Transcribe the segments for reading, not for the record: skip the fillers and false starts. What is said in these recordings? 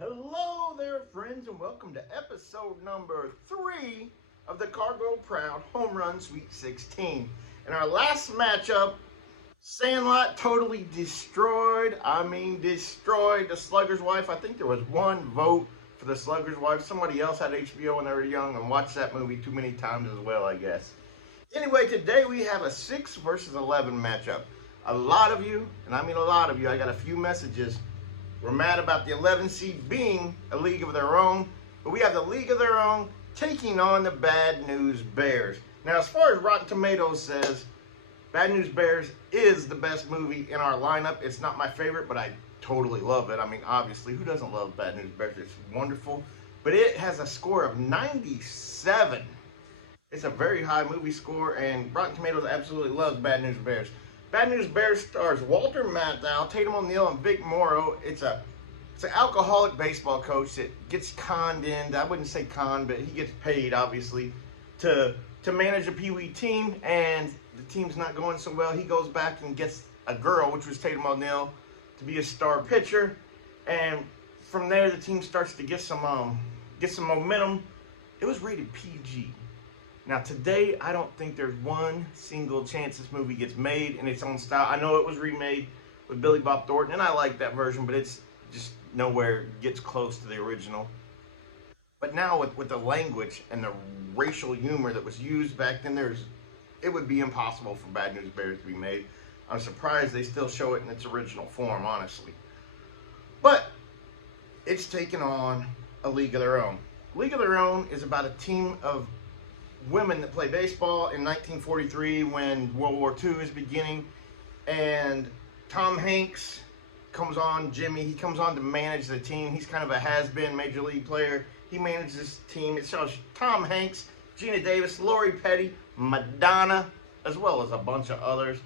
Hello there, friends, and welcome to episode number 3 of the Cargo Proud Home Run Sweet 16. In our last matchup, Sandlot totally destroyed the Slugger's Wife. I think there was one vote for the Slugger's Wife. Somebody else had HBO when they were young and watched that movie too many times as well, I guess. Anyway, today we have a 6 versus 11 matchup. A lot of you, and I mean a lot of you, I got a few messages. We're mad about the 11 seed being a league of their own, but we have the league of their own taking on the Bad News Bears. Now, as far as Rotten Tomatoes says, Bad News Bears is the best movie in our lineup. It's not my favorite, but I totally love it. I mean, obviously, who doesn't love Bad News Bears? It's wonderful. But it has a score of 97. It's a very high movie score, and Rotten Tomatoes absolutely loves Bad News Bears. Bad News Bears stars Walter Matthau, Tatum O'Neal, and Vic Morrow. It's an alcoholic baseball coach that gets conned in. I wouldn't say conned, but he gets paid, obviously, to manage a Pee Wee team, and the team's not going so well. He goes back and gets a girl, which was Tatum O'Neal, to be a star pitcher, and from there the team starts to get some momentum. It was rated PG. Now today, I don't think there's one single chance this movie gets made in its own style. I know it was remade with Billy Bob Thornton, and I like that version, but it's just nowhere gets close to the original. But now with the language and the racial humor that was used back then, it would be impossible for Bad News Bears to be made. I'm surprised they still show it in its original form, honestly. But it's taken on a League of Their Own. League of Their Own is about a team of women that play baseball in 1943 when World War II is beginning, and Tom Hanks comes on, he comes on to manage the team. He's kind of a has-been major league player. He manages this team. It shows Tom Hanks, Gina Davis, Lori Petty, Madonna, as well as a bunch of others.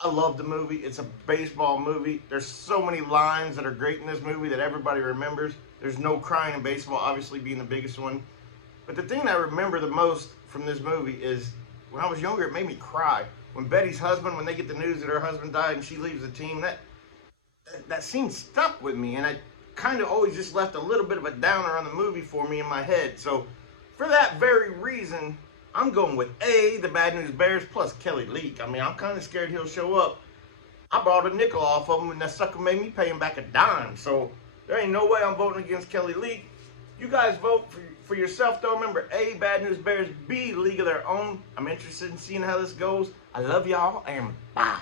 I love the movie. It's a baseball movie. There's so many lines that are great in this movie that everybody remembers. There's no crying in baseball, obviously being the biggest one. But the thing I remember the most from this movie is when I was younger, it made me cry. When Betty's husband, when they get the news that her husband died and she leaves the team, that scene stuck with me, and I kind of always just left a little bit of a downer on the movie for me in my head. So for that very reason, I'm going with A, the Bad News Bears, plus Kelly Leak. I mean, I'm kind of scared he'll show up. I bought a nickel off of him, and that sucker made me pay him back a dime. So there ain't no way I'm voting against Kelly Leak. You guys vote for yourself, though. Remember, A, Bad News Bears, B, League of Their Own. I'm interested in seeing how this goes. I love y'all, and bye.